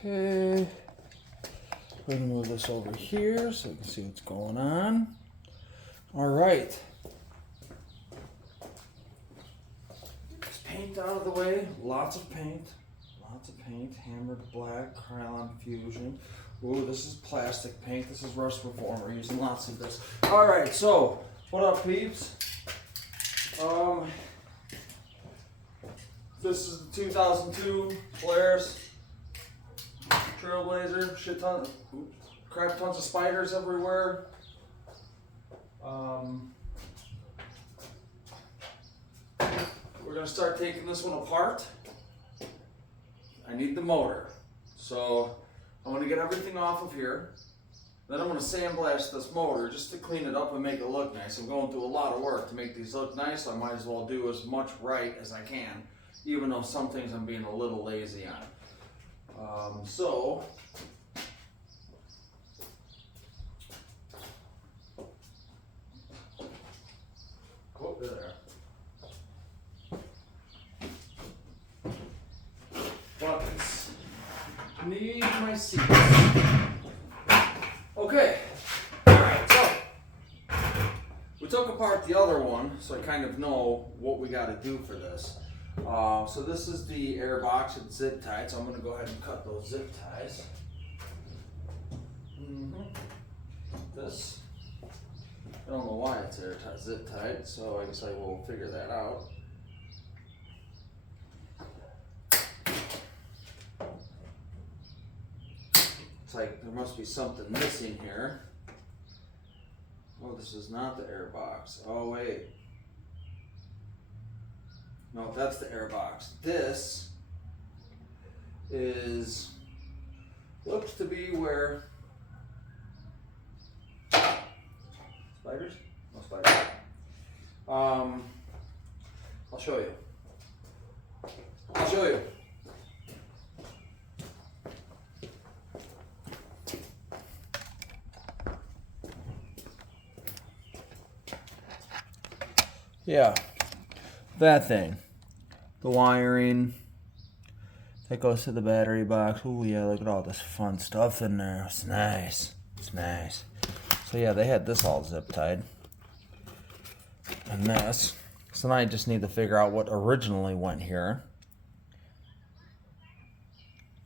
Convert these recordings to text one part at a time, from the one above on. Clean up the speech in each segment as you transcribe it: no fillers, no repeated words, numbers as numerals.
Okay. We're gonna move this over here so you can see what's going on. All right. This paint out of the way. Lots of paint. Lots of paint. Hammered black, Krylon Fusion. Ooh, this is plastic paint. This is rust reform. We're using lots of this. All right. So, what up, peeps? This is the 2002 Polaris Trailblazer. Shit ton, crap tons of spiders everywhere. We're gonna start taking this one apart. I need the motor, so I'm gonna get everything off of here. Then I'm gonna sandblast this motor just to clean it up and make it look nice. I'm going through a lot of work to make these look nice, so I might as well do as much right as I can, even though some things I'm being a little lazy on. Oh, there. Buckets. Need my seats. Okay. Alright, so we took apart the other one, so I kind of know what we got to do for this. So this is the air box. It's zip tied, so I'm going to go ahead and cut those zip ties. This, I don't know why it's zip tied, so I guess I will figure that out. It's like there must be something missing here. Oh, this is not the air box. Oh, wait. No, that's the air box. This is, looks to be where, spiders? No spiders. I'll show you. I'll show you. Yeah, that thing. The wiring that goes to the battery box. Oh yeah, look at all this fun stuff in there. It's nice. It's nice. So yeah, they had this all zip tied. And this. So now I just need to figure out what originally went here.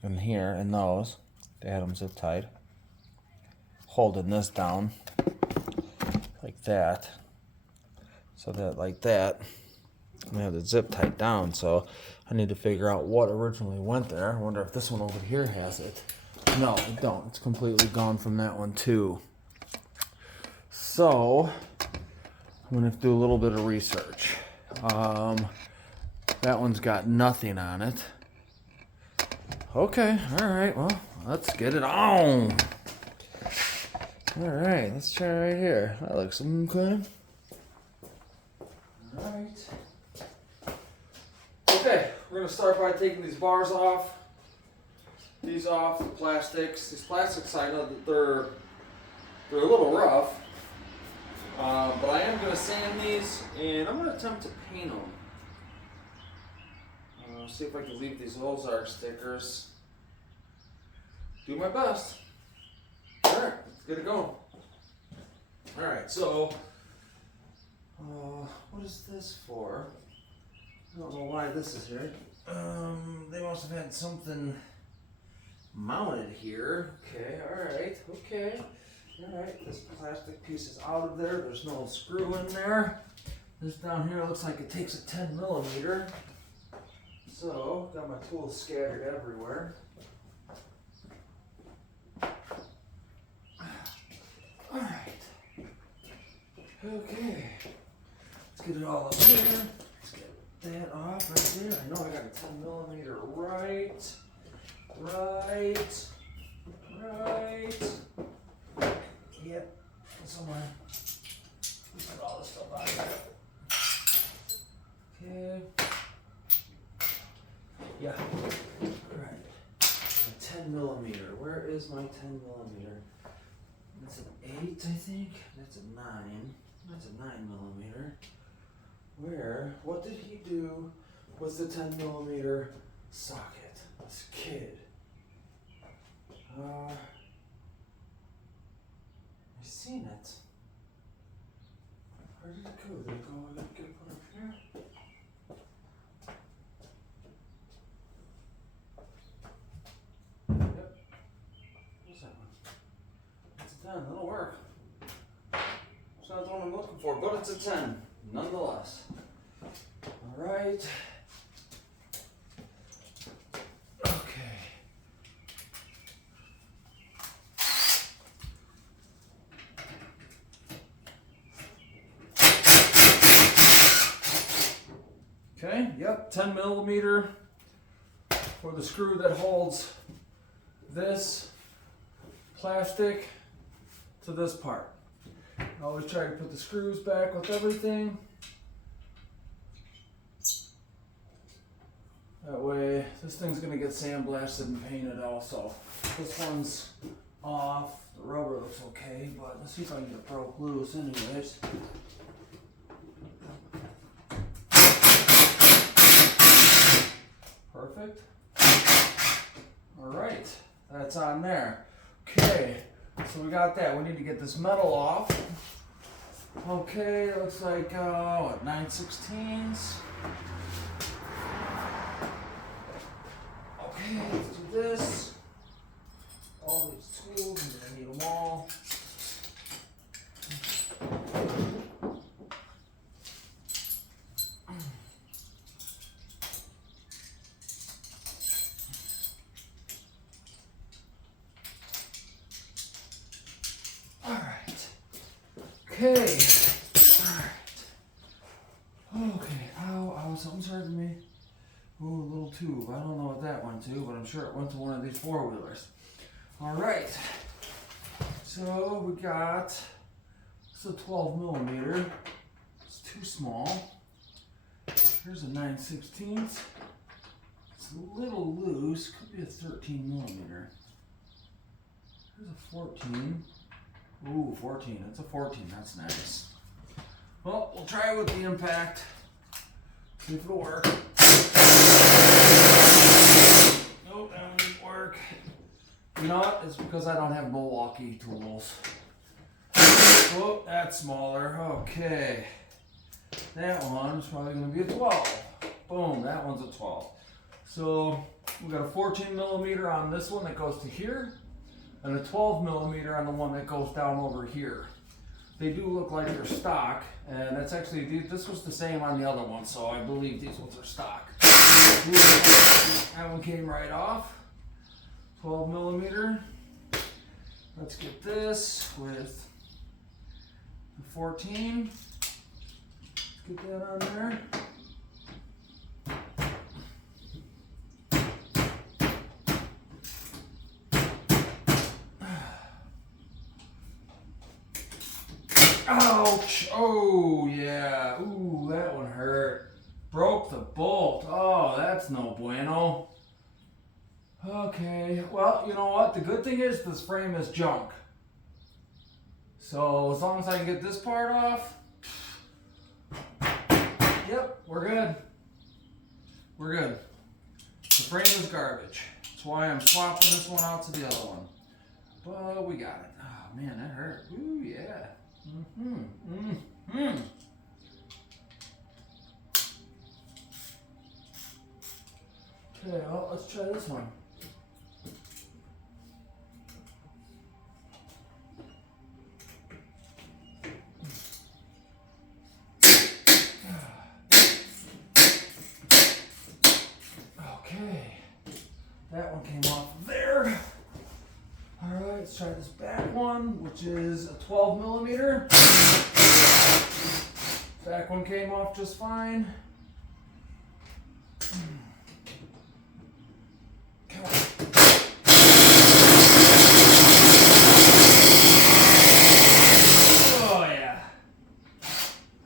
And here, and those. They had them zip tied. Holding this down. Like that. So that, like that. I have the zip tied down, so I need to figure out what originally went there. I wonder if this one over here has it. No, it don't. It's completely gone from that one too. So I'm gonna have to do a little bit of research. That one's got nothing on it. Okay, all right. Well, let's get it on. All right, let's try right here. That looks okay. All right. Okay, we're going to start by taking these bars off, these off, the plastics. These plastics, I know that they're a little rough, but I am going to sand these, and I'm going to attempt to paint them. See if I can leave these Ozark stickers. Do my best. All right, let's get it going. All right, so what is this for? I don't know why this is here. They must have had something mounted here. Okay, alright, okay. Alright, this plastic piece is out of there. There's no screw in there. This down here looks like it takes a 10 millimeter. So, got my tools scattered everywhere. Alright. Okay. Let's get it all up here. Let's get that off right there. I know I got a 10 millimeter right. Yep, somewhere. Let's get all this stuff out of here. Okay. Yeah. Alright. A 10 millimeter. Where is my 10 millimeter? That's an 8, I think. That's a 9. That's a 9 millimeter. What did he do with the 10 millimeter socket? This kid. I seen it. Where did it go? Did it go? Did it get put up here? Yep. What's that one? It's a 10. That'll work. It's not the one I'm looking for, but it's a 10 nonetheless. All right. Okay. Okay, yep, 10 millimeter for the screw that holds this plastic to this part. I always try to put the screws back with everything. That way, this thing's gonna get sandblasted and painted also. This one's off, the rubber looks okay, but let's see if I can get it broke loose anyways. Perfect. Alright, that's on there. Okay, so we got that. We need to get this metal off. Okay, it looks like, what, 9/16ths? Okay, let's do this. All these tools, I'm gonna need them all. Okay. Alright. Okay. Ow, something's hurting me. Ooh, a little tube. I don't know what that went to, but I'm sure it went to one of these four-wheelers. Alright. So we got, this is a 12 millimeter. It's too small. Here's a 9/16. It's a little loose. Could be a 13 millimeter. Here's a 14. Ooh, 14. That's a 14. That's nice. Well, we'll try it with the impact. See if it'll work. Nope, that one didn't work. You know what? It's because I don't have Milwaukee tools. Whoop, that's smaller. Okay. That one's probably going to be a 12. Boom, that one's a 12. So we got a 14 millimeter on this one that goes to here, and a 12 millimeter on the one that goes down over here. They do look like they're stock, and that's actually, this was the same on the other one, so I believe these ones are stock. That one came right off. 12 millimeter. Let's get this with the 14. Let's get that on there. Ouch! Oh, yeah. Ooh, that one hurt. Broke the bolt. Oh, that's no bueno. Okay, well, you know what? The good thing is this frame is junk. So, as long as I can get this part off, yep, we're good. We're good. The frame is garbage. That's why I'm swapping this one out to the other one. But we got it. Oh, man, that hurt. Ooh, yeah. Okay, well, let's try this one. Okay, that one came off there. Alright, let's try this back one, which is a 12 millimeter. Back one came off just fine. Come on. Oh yeah.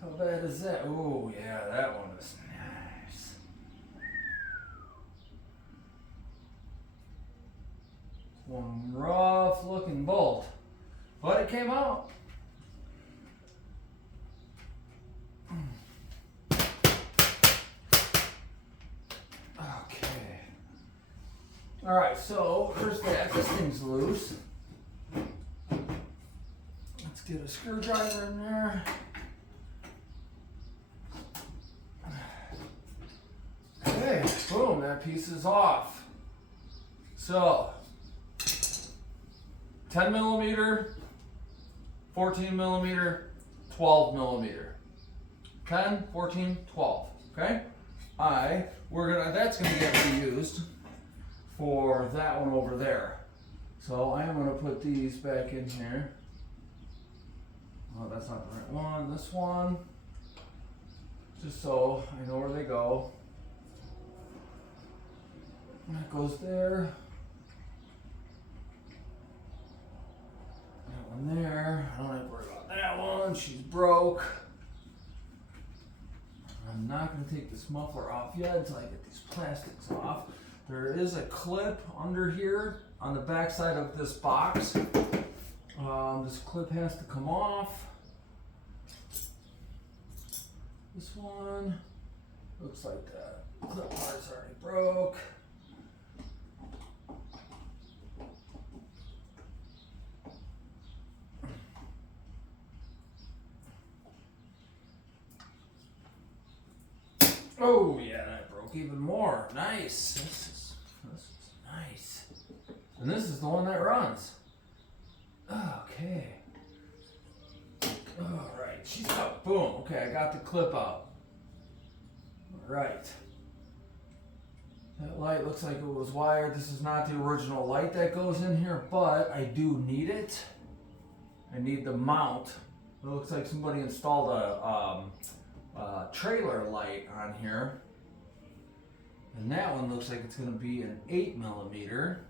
How bad is that? Oh yeah, that one is nice. One rough looking bolt, but it came out. Okay. Alright, so there's that. This thing's loose. Let's get a screwdriver in there. Okay, boom, that piece is off. So, 10 millimeter, 14 millimeter, 12 millimeter. 10, 14, 12, okay? That's gonna get reused for that one over there. So I am gonna put these back in here. Oh, that's not the right one, this one. Just so I know where they go. And that goes there. That one there. I don't have to worry about that one. She's broke. I'm not going to take this muffler off yet until I get these plastics off. There is a clip under here on the back side of this box. This clip has to come off. This one looks like that clip part's already broke. Oh yeah, that broke even more. Nice. This is nice. And this is the one that runs. Okay. Alright, she's out. Boom. Okay, I got the clip out. Alright. That light looks like it was wired. This is not the original light that goes in here, but I do need it. I need the mount. It looks like somebody installed a trailer light on here. And that one looks like it's going to be an 8 millimeter,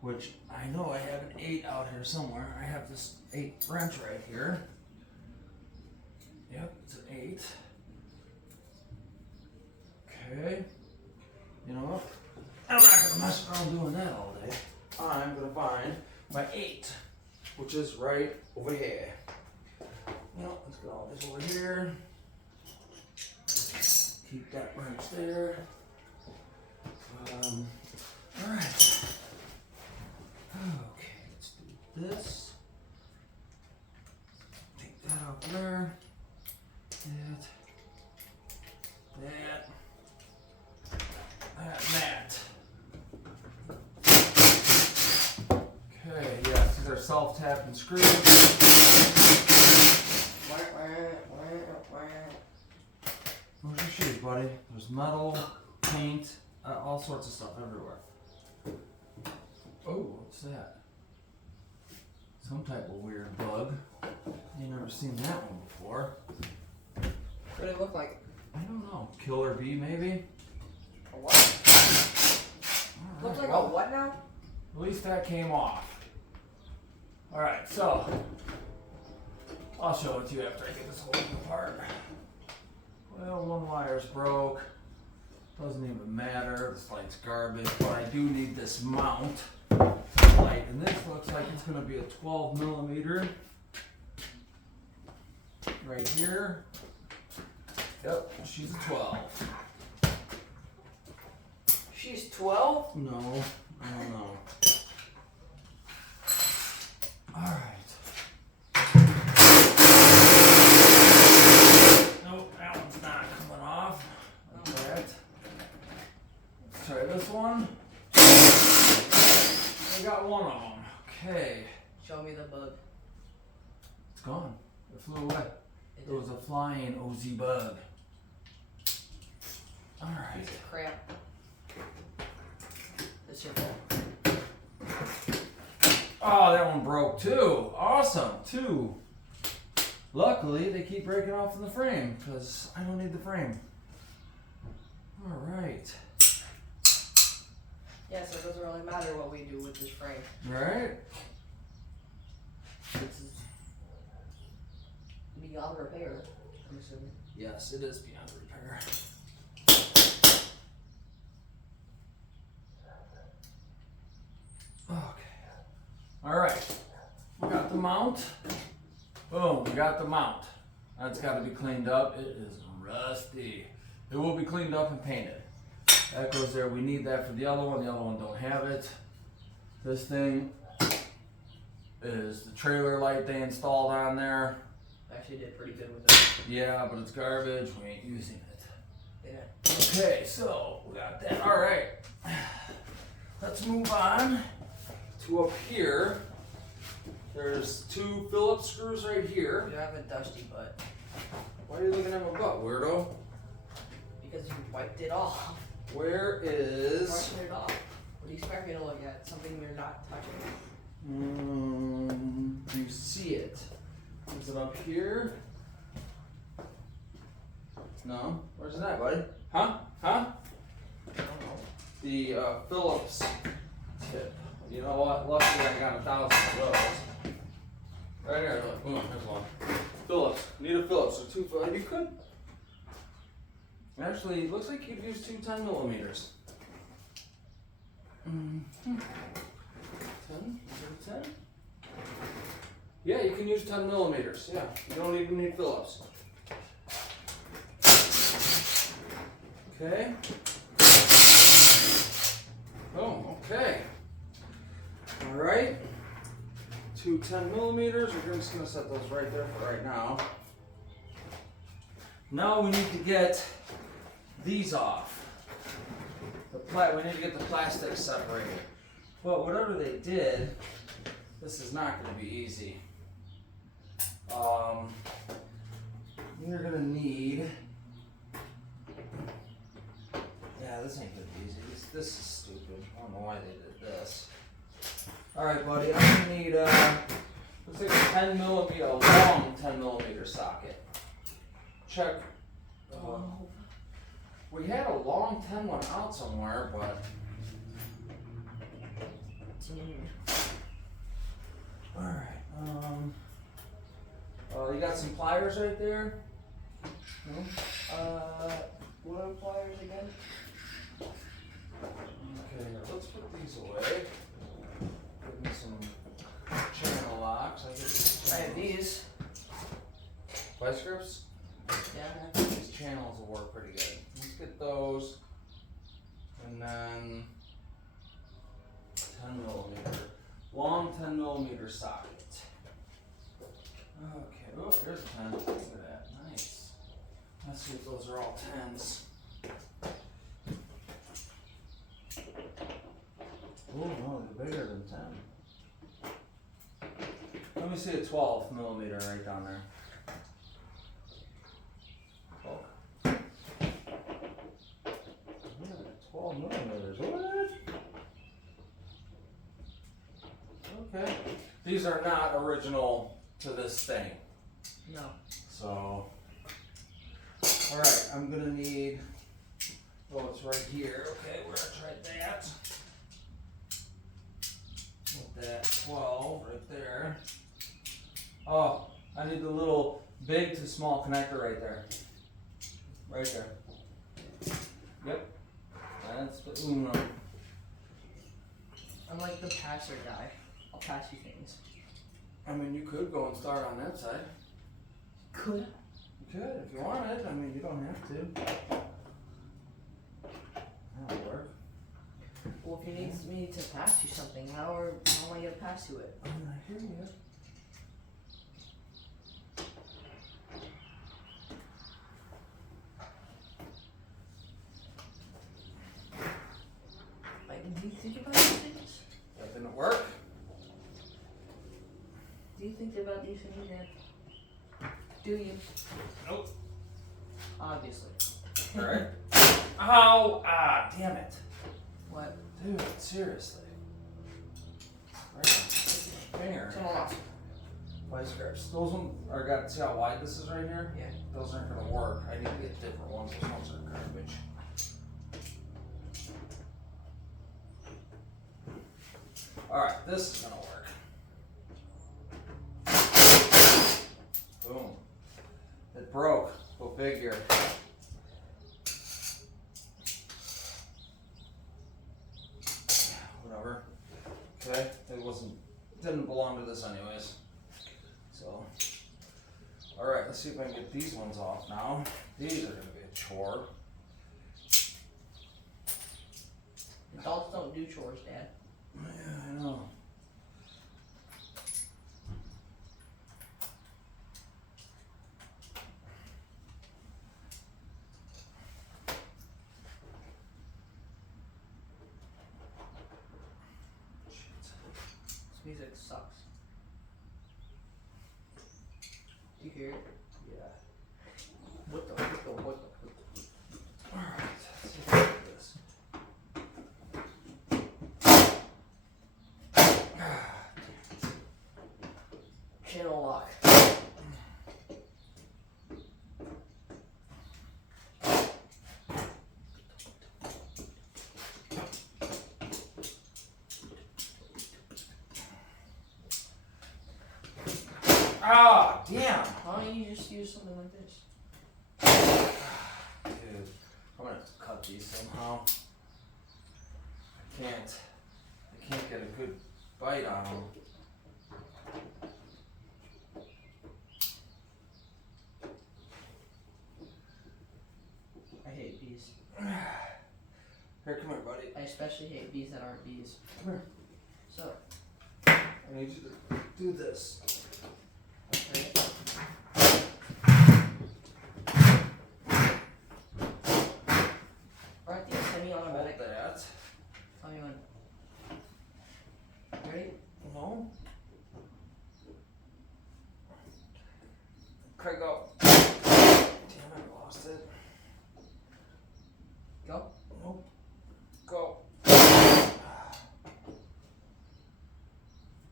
which I know I have an 8 out here somewhere. I have this 8 wrench right here. Yep, it's an 8. Okay. You know what? I'm not going to mess around doing that all day. I'm going to find my 8, which is right over here. Well, let's get all this over here. Keep that wrench there. Alright. Okay, let's do this. Take that out there. That. Okay, yeah, these are self-tapping screws. Where's your shoes, buddy? There's metal, paint, all sorts of stuff everywhere. Oh, what's that? Some type of weird bug. You've never seen that one before. What did it look like? I don't know. Killer bee, maybe? A what? Right, looks like a what now? At least that came off. Alright, so I'll show it to you after I get this whole thing apart. Well, one wire's broke. Doesn't even matter. This light's garbage, but I do need this mount light. And this looks like it's going to be a 12 millimeter right here. Yep, she's a 12. She's 12? No, I don't know. Alright. Nope, that one's not coming off. Alright. Let's try this one. I got one of them. Okay. Show me the bug. It's gone. It flew away. It was a flying OZ bug. Alright. Piece of crap. It's your fault. Oh, that one broke too. Awesome. 2. Luckily, they keep breaking off in the frame because I don't need the frame. Alright. Yeah, so it doesn't really matter what we do with this frame. Right? This is beyond repair, I'm assuming. Yes, it is beyond repair. Okay. Alright. We got the mount. Boom, we got the mount. That's got to be cleaned up. It is rusty. It will be cleaned up and painted. That goes there. We need that for the other one. The other one don't have it. This thing is the trailer light they installed on there. Actually did pretty good with it. Yeah, but it's garbage. We ain't using it. Yeah. Okay, so we got that. All right. Let's move on to up here. There's 2 Phillips screws right here. You have a dusty butt. Why are you looking at my butt, weirdo? Because you wiped it off. Where is... Wiping it off. What do you expect me to look at? Something you're not touching. Do you see it? Is it up here? No? Where's it at, buddy? Huh? I don't know. The Phillips tip. You know what? Luckily I got 1,000 of those. Right here, look. Boom, there's one. Phillips. Need a Phillips. So 2 Phillips. You could. Actually, it looks like you could use 2 10 millimeters. 10? Is it 10? Yeah, you can use 10 millimeters. Yeah, you don't even need Phillips. Okay. Oh, okay. All right. 2 10 millimeters. We're just gonna set those right there for right now. Now we need to get these off. We need to get the plastic separated. But whatever they did, this is not going to be easy. You're going to need. Yeah, this ain't going to be easy. This is stupid. I don't know why they did this. All right, buddy. I'm going to need looks like a 10 millimeter, a long 10 millimeter socket. Check. We had a long 10 one out somewhere, but. Alright, you got some pliers right there? What are pliers again? Okay, now let's put these away. Give me some channel locks. I have these. Vice grips? Yeah. These channels will work pretty good. Let's get those. And then 10 millimeter. Long 10 millimeter socket. Okay, oh, there's a 10. Look at that. Nice. Let's see if those are all 10s. Oh no, they're bigger than 10. Let me see a 12 millimeter right down there. Oh. Yeah, 12 millimeters. What? Okay. These are not original to this thing. No. So, alright, I'm gonna need, oh, it's right here. Okay, we're gonna try that. With that 12 right there. Oh, I need the little big to small connector right there. Right there. Yep. That's the Uno. I'm like the passer guy. I'll pass you things. I mean, you could go and start on that side. Could. You could, if you wanted. I mean, you don't have to. That'll work. Well, if you need me to pass you something, how am I gonna pass you it? I hear you. Like, do you think about these things? That didn't work. Do you think about these things, Ed? Do you? Nope. Obviously. Alright. Ow! Ah, damn it. What? Dude, seriously. Right on the finger. Someone else. Vice grips. Those ones are got, see how wide this is right here? Yeah. Those aren't gonna work. I need to get different ones. Those ones are garbage. Alright, this is gonna work. Boom. It broke. Go figure. Whatever. Okay, didn't belong to this anyways. So, alright, let's see if I can get these ones off now. These are gonna be a chore. Adults don't do chores, Dad. Yeah, I know. This music sucks. Do you hear it? Yeah. What the? Alright, let's see if I can do this. Channel lock. Ah, damn! Why don't you just use something like this? Dude, I'm gonna have to cut these somehow. I can't get a good bite on them. I hate bees. Here, come here, buddy. I especially hate bees that aren't bees. Come here. So, I need you to do this. okay. Aren't these semi-automatic? Hold that. Tell me when. Ready? No. Okay, go. Damn, I lost it. Go. Nope. Go.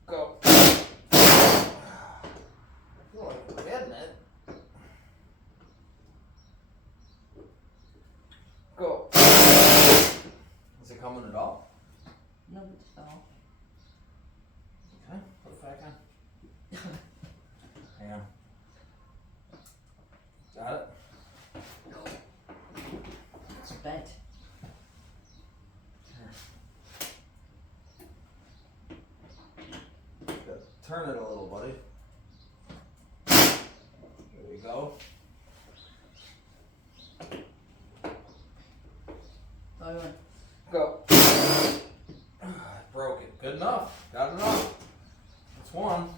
Go. I feel like we're getting it. Go. Is it coming at all? No, but it's all. Okay, put it back on. Hang on. Got it? It's bent. Turn it a little, buddy. There we go. Tell me when. Go. Broke it. Good enough. Got enough. That's one.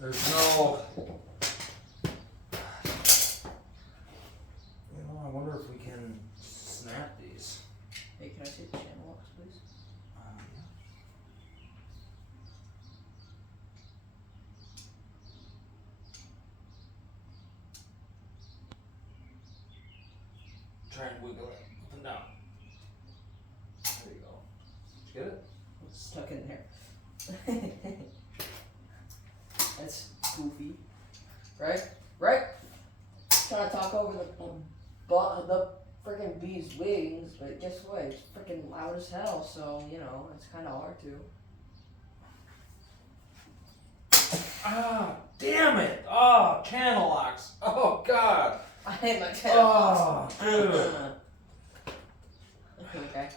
There's no. You know, I wonder if we can snap these. Hey, can I see the channel locks, please? Yeah. Try and wiggle it up and down. There you go. Did you get it? It's stuck in there. That's goofy. Right? Right? Trying to talk over the freaking bee's wings, but guess what? It's freaking loud as hell, so, you know, it's kind of hard to. Ah, damn it! Oh, channel locks. Oh, God. I hate my channel locks. Oh, dude. Okay.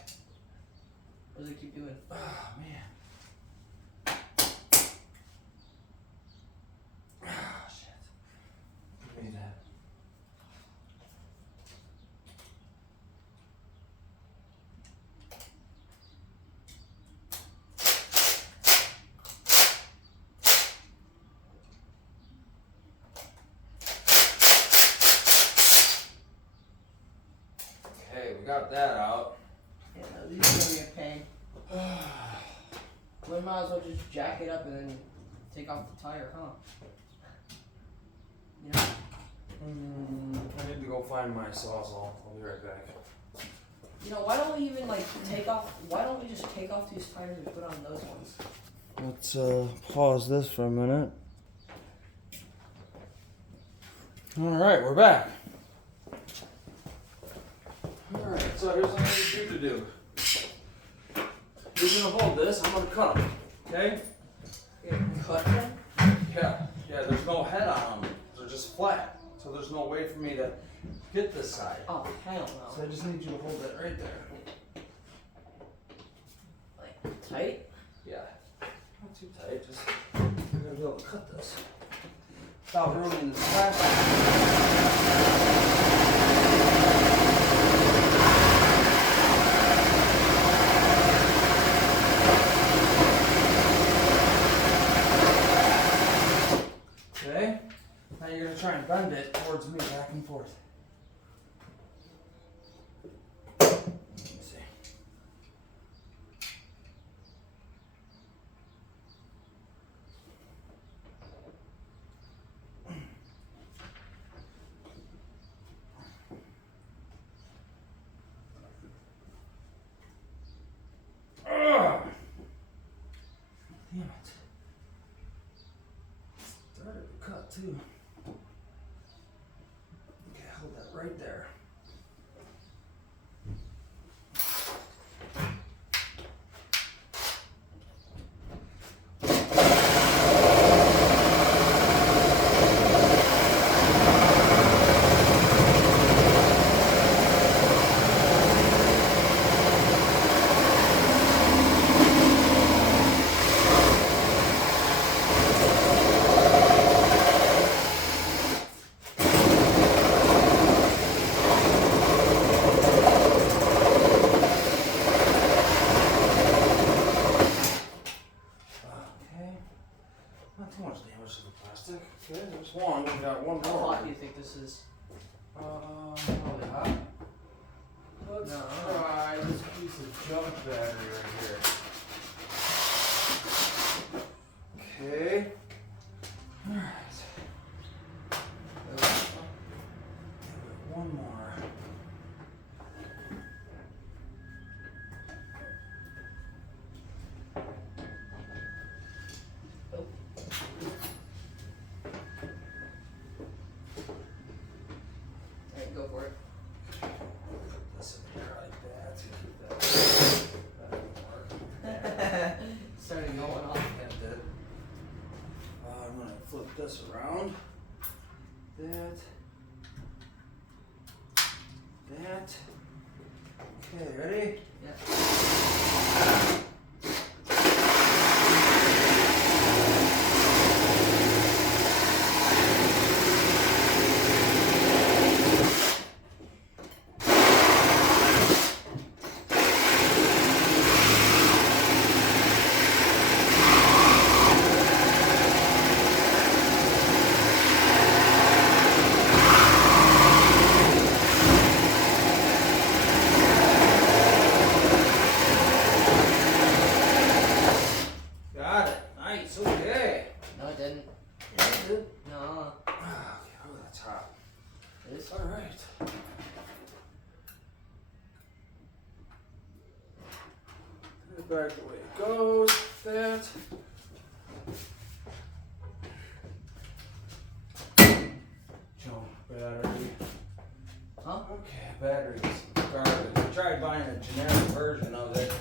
What does it keep doing? Oh, man. Oh, shit. Give me that. Okay, we got that out. Yeah, no, these are gonna be a pain. We might as well just jack it up and then take off the tire, huh? You know? I need to go find my sawzall. I'll be right back. You know, why don't we even like take off? Why don't we just take off these tires and put on those ones? Let's pause this for a minute. Alright, we're back. Alright, so here's what I need you to do. You're gonna hold this, I'm gonna cut them. Okay? Cut them? Yeah, there's no head on them. They're just flat. So there's no way for me to get this side. Oh, hell So no. I just need you to hold that right there. Like, tight? Yeah. Not too tight, just I'm gonna be able to cut this. without ruining this plastic. Okay, now you're going to try and bend it towards me, back and forth. Let's see. Ugh. Damn it. Started to cut too. Okay, hold that right there. Not too much damage to the plastic. Okay, there's one. We got one How more. hot do you think this is? Probably hot. Let's No. try this piece of junk battery right here. Okay. Alright. One more. Alright, go for it. Put this in here like that to keep that. That won't work. Started going off. Kept it. I'm gonna flip this around. That. That. Okay, ready? Yeah. Got it. Nice. Okay. No, it didn't. Yeah, it did. No. Okay, oh, that's hot. It's All right. Put it back the way it goes. That. Junk battery. Huh? Okay, batteries. Garbage. I tried buying a generic version of it.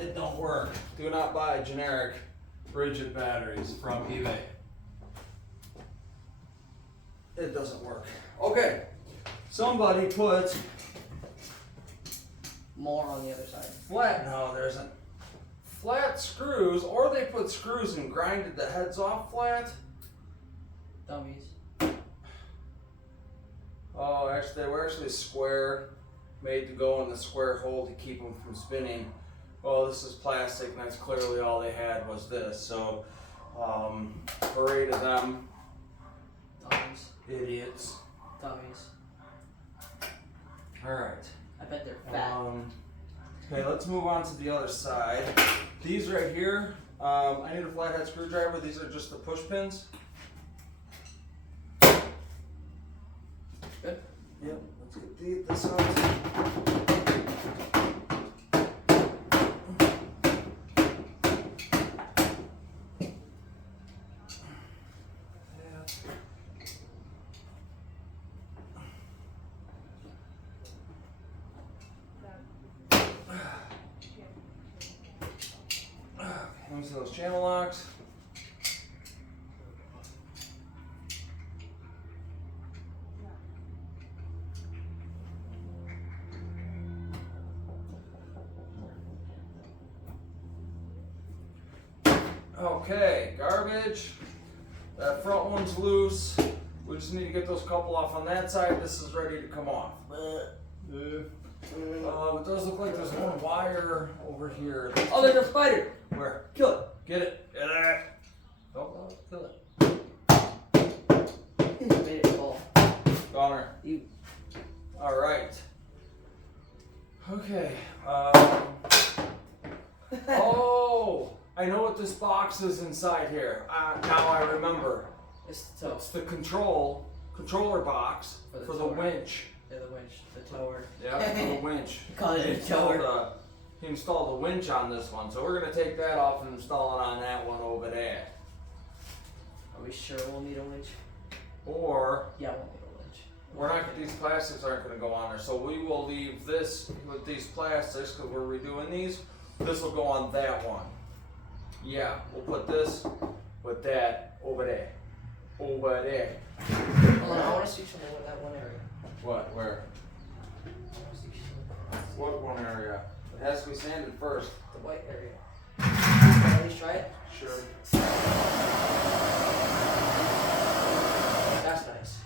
It don't work. Do not buy generic rigid batteries from eBay. It doesn't work. Okay. Somebody put More on the other side. flat. No, there isn't. Flat screws, or they put screws and grinded the heads off flat. Dummies. Oh, actually, they were actually square, made to go in the square hole to keep them from spinning. Well, this is plastic, and that's clearly all they had was this. So, hooray to them, Dummies. idiots. Dummies. All right. I bet they're fat. Okay, let's move on to the other side. These right here, I need a flathead screwdriver. These are just the push pins. Good. Yep, let's get this out. Let me see those channel locks. Okay, garbage. That front one's loose. We just need to get those couple off on that side. This is ready to come off. It does look like there's one wire over here. Oh, there's a spider. Where? Kill it. Get it. Get it. Oh, kill it. You made it fall. Goner. You. All right. Okay. Oh, I know what this box is inside here. Now I remember. It's the toe. It's the controller box for the winch. Yeah, the winch, the tower. Yeah, for the winch. Call it a tower. He installed the winch on this one, so we're gonna take that off and install it on that one over there. Are we sure we'll need a winch? Or Yeah, we'll need a winch. we're not. These plastics aren't gonna go on there, so we will leave this with these plastics because we're redoing these. This will go on that one. Yeah, we'll put this with that over there. Over there. Hold on, I want to see something with that one area. What? Where? I want to see something. What one area? It has to be sanded first. The white area. At least try it. Sure. That's nice.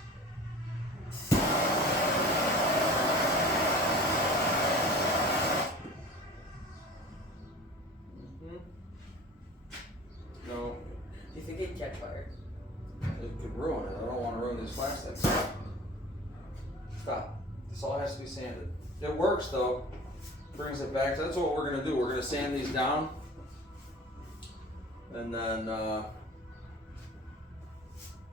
No, Do you think it'd catch fire? it could ruin it. I don't want to ruin these plastics. Stop. This all has to be sanded. It works though. Brings it back. That's what we're gonna do. We're gonna sand these down, and then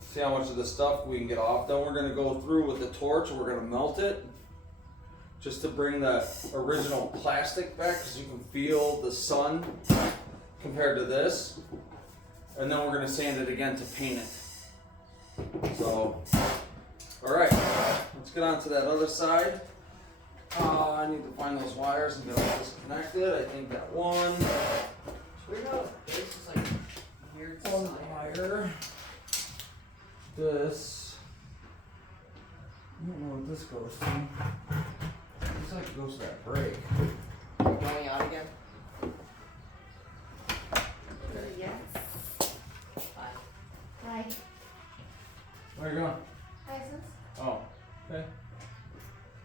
see how much of the stuff we can get off. Then we're gonna go through with the torch. We're gonna melt it, just to bring the original plastic back, because you can feel the sun compared to this. And then we're gonna sand it again to paint it. So, all right, let's get on to that other side. I need to find those wires and get all this connected. I think that one. It's weird how this is like weird. One wire. This. I don't know what this goes to. Looks like it goes to that brake. Going out again. Yes. Hi. Hi. Where are you going? License? Oh, okay.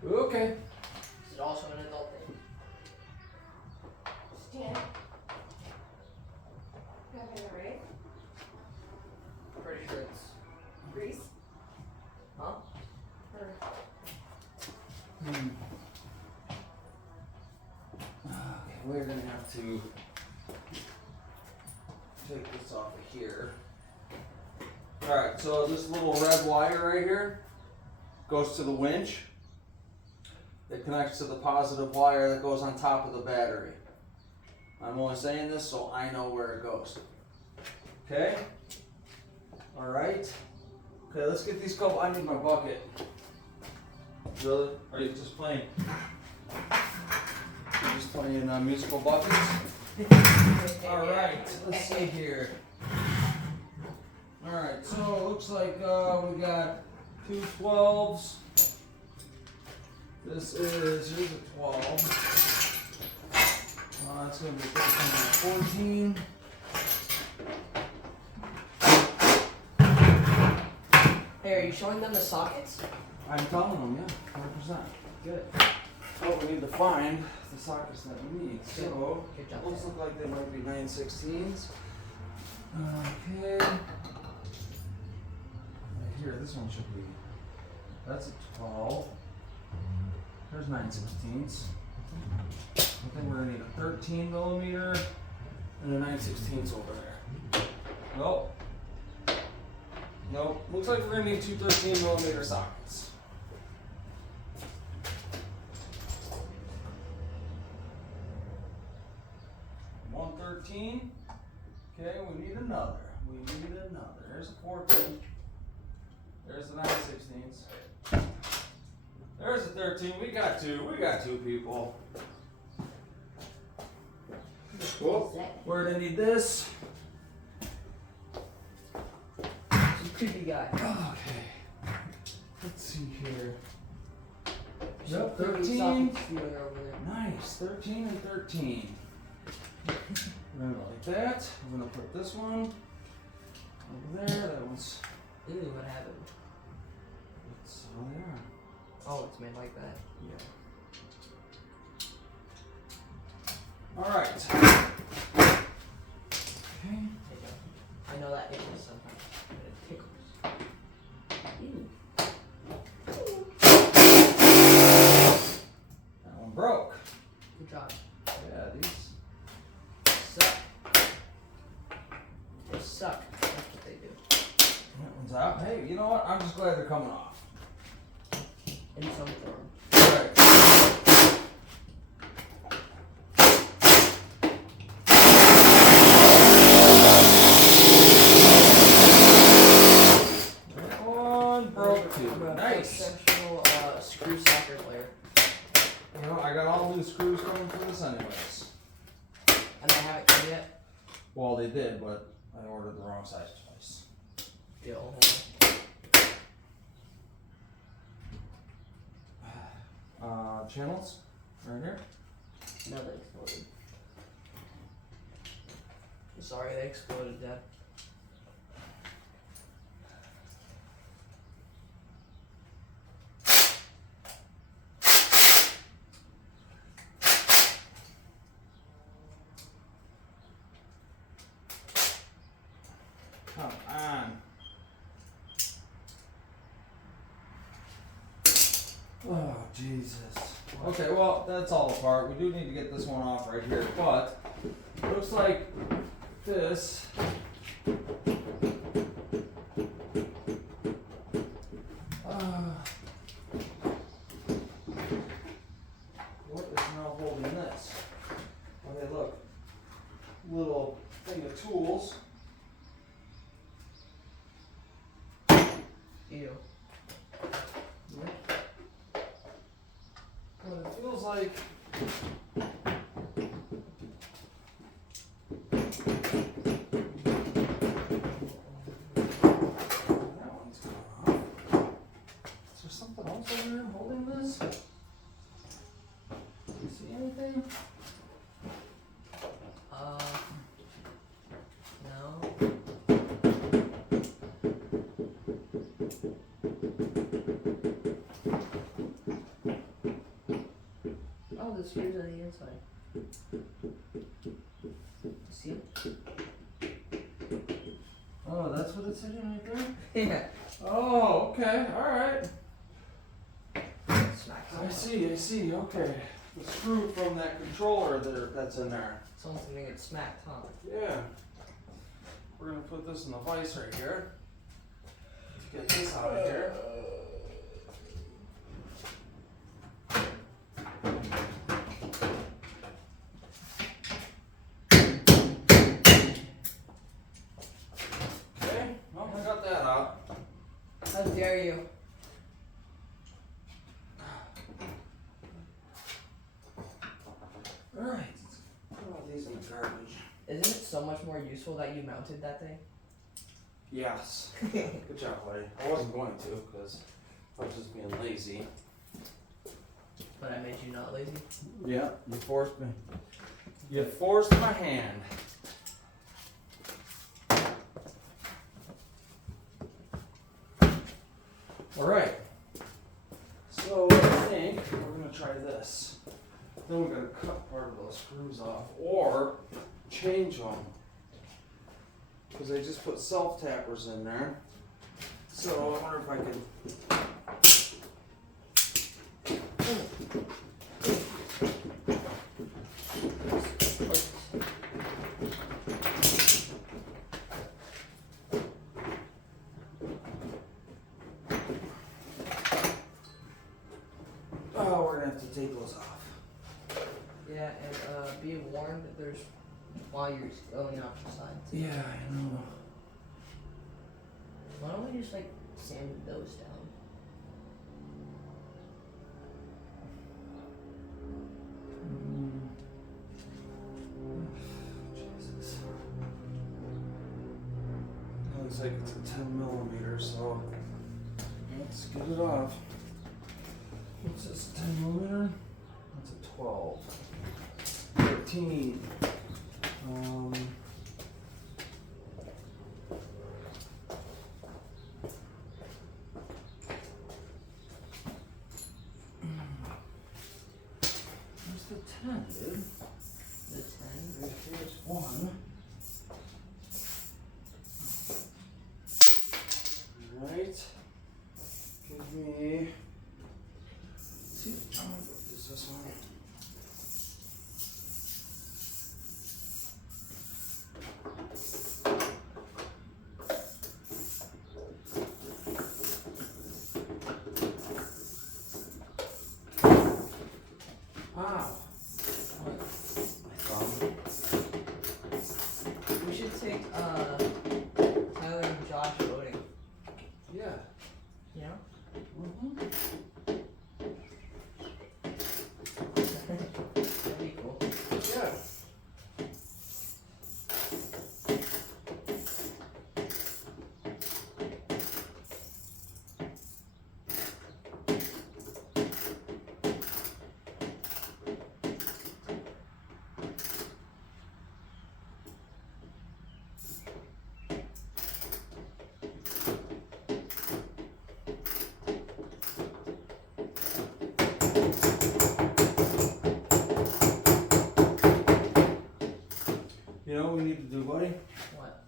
Okay. Is it also an adult thing? Stand. You have it right? Pretty sure it's. Grease? Huh? Or Okay, we're gonna have to take this off of here. Alright, so this little red wire right here goes to the winch. It connects to the positive wire that goes on top of the battery. I'm only saying this so I know where it goes. Okay? Alright. Okay, let's get these couple. I need my bucket. Really? Are you just playing? You're just playing musical buckets? Alright, let's see here. Alright, so it looks like we got two 12s. This is, here's a 12. It's going to be 14. Hey, are you showing them the sockets? I'm telling them, yeah, 100%. Good. Oh, we need to find the sockets that we need. So, Good job. those look like they might be 9/16s. Okay. Right here, this one should be, that's a 12. There's 9/16s. I think we're gonna need a 13 millimeter and a 9/16s over there. Nope. Nope. Looks like we're gonna need two 13 millimeter sockets. One 13. Okay, we need another. We need another. There's a 14. There's the 9/16s. There's a 13. We got two. We got two people. Cool. We're gonna need this. Some creepy guy. Okay. Let's see here. Some Yep, creepy 13. sockets feeling over there. Nice. 13 and 13. We're gonna go like that. I'm gonna put this one over there. That one's. Ooh, what happened? That's how they are. Oh, it's made like that. Yeah. All right. Okay. There you go. I know that itches sometimes. And it tickles. Ew. That one broke. Good job. Yeah, these. Suck. They suck. That's what they do. That one's out. Hey, you know what? I'm just glad they're coming off. In some form. Right. That one broke too. I'm a Nice. professional screw soccer player. You know, I got all new screws coming for this anyways. And they haven't come yet. Well, they did, but I ordered the wrong size twice. Deal. Channels right here. No, they exploded. Sorry, they exploded, Dad. Come on. Oh, Jesus. Okay, well, that's all apart. We do need to get this one off right here, but it looks like this. What is now holding this? Okay, look. Little thing of tools. Ew. But it feels like that one's gone off. Is there something else over there holding this? Do you see anything? No. Oh, the screws on the inside. See it? Oh, that's what it's sitting right there? Yeah. Oh, okay, alright. Smack. I see, okay. The screw from that controller that's in there. Someone's gonna get smacked, huh? Yeah. We're gonna put this in the vise right here. Get this out of here. Okay, well, I got that out. How dare you? Alright, put all these in the garbage. Isn't it so much more useful that you mounted that thing? Yes. Good job, buddy. I wasn't going to, because I was just being lazy. But I made you not lazy? Yeah, you forced me. You forced my hand. Alright. So I think we're gonna try this. Then we're gonna cut part of those screws off or change them. Because they just put self-tappers in there. So I wonder if I could. Oh, we're gonna have to take those off. Yeah, and be warned that there's wires going out the sides. Yeah, I know. Why don't we just like sand those down? Jesus. Looks like it's a 10 millimeter, so let's get it off. What's this, 10 millimeter? That's a 12. 13. 10, dude. The 10. Right here's 1. Alright. Give me. See, I'm gonna put this one. Wow. We should take Tyler and Josh voting. Yeah. You know? Mm-hmm. That'd be cool. Yeah. You know what we need to do, buddy? What?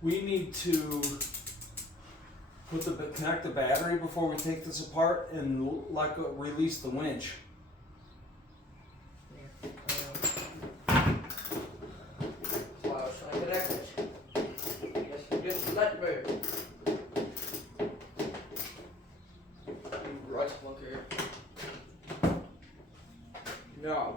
We need to connect the battery before we take this apart and release the winch. Yeah. Wow, should I connect it? Yes, you just let me. You right looker. No.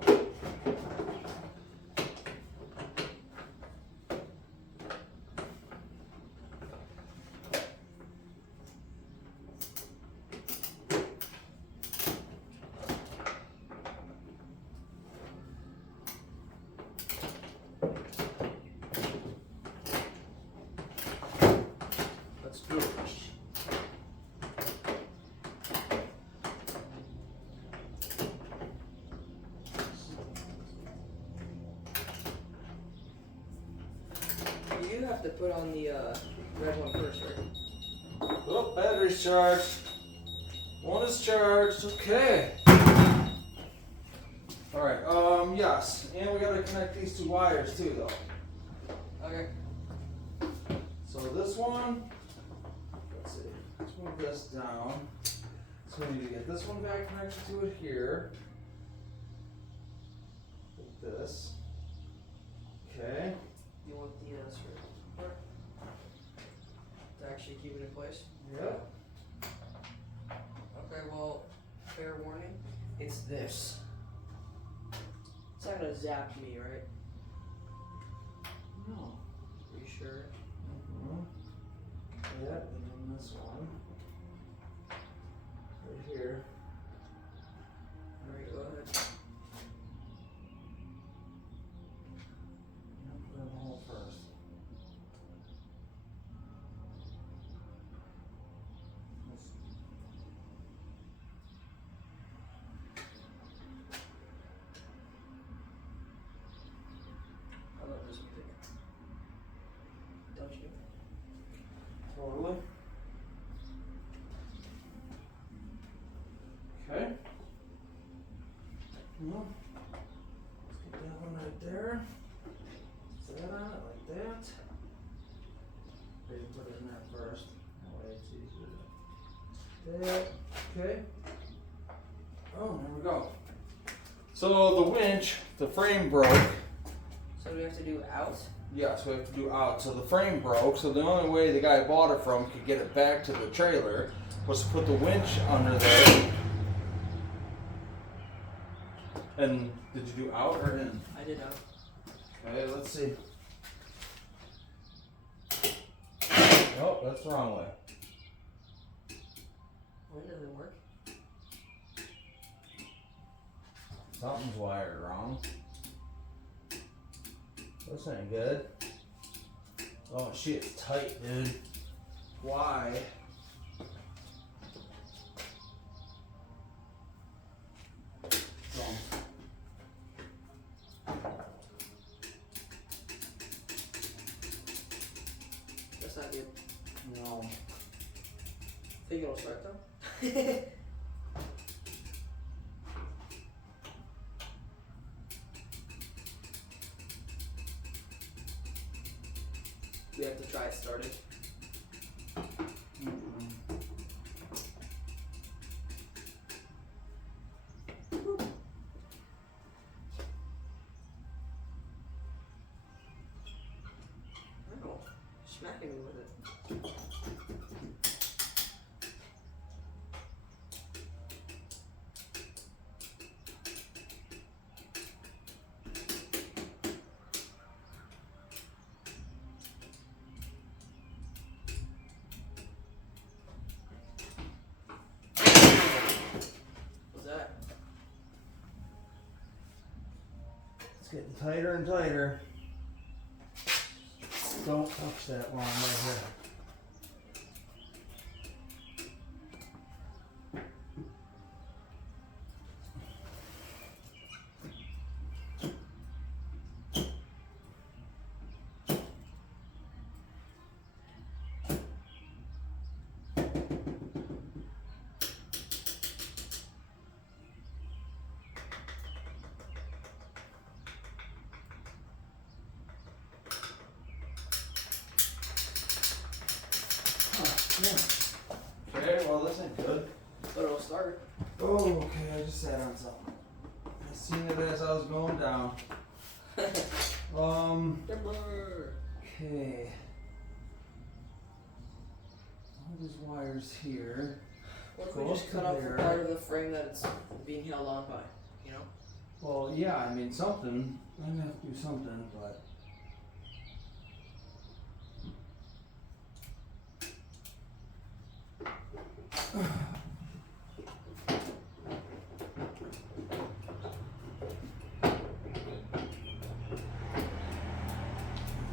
Let's do it. You do have to put on the red one first, right? Oh, battery's charged. One is charged. Okay. Alright, yes. And we gotta connect these 2 wires too, though. Okay. So this one, let's see, let's move this down. So we need to get this one back connected to it here. Like this. Okay. You want the screw part to actually keep it in place? Yep. Okay, well, fair warning, it's this. It's not gonna zap me, right? No. Are you sure? Mm-hmm. Yep, and then this one. Right here. Alright, go ahead. Put in the hole first. I love this music. Don't you? Totally. Okay. Well, let's get that one right there. Put that on it like that. Maybe put it in there first. That way it's easier to. That. Okay. Oh, there we go. So the winch, the frame broke. So do we have to do out? Yes, we have to do out. So the frame broke, so the only way the guy bought it from could get it back to the trailer was to put the winch under there. And did you do out or in? I did out. Okay, let's see. Nope, that's the wrong way. When does it work? Something's wired wrong. This ain't good. Oh shit, it's tight, dude. Why? Wrong. That's not good. No. Think it'll start though? tapping me with it. What's that? It's getting tighter and tighter. Don't touch that line right here. Okay, well this ain't good. But it'll start. Oh, okay, I just sat on something. I seen it as I was going down. Okay. All these wires here. What if Go we just up cut to off there. the part of the frame that it's being held on by, you know? Well, yeah, I mean something. I'm gonna have to do something, but. I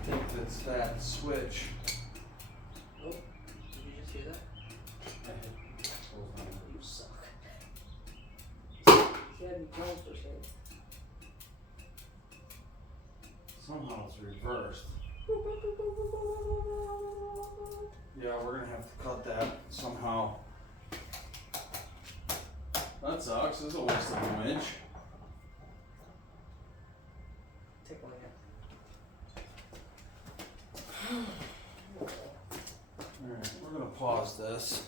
think that's that switch. Oh, did you just hear that? You suck. He had me killed for a second. Somehow it's reversed. Yeah, we're gonna have to cut that somehow. That sucks. This is a waste of a winch. Tickling it. Alright, we're gonna pause this.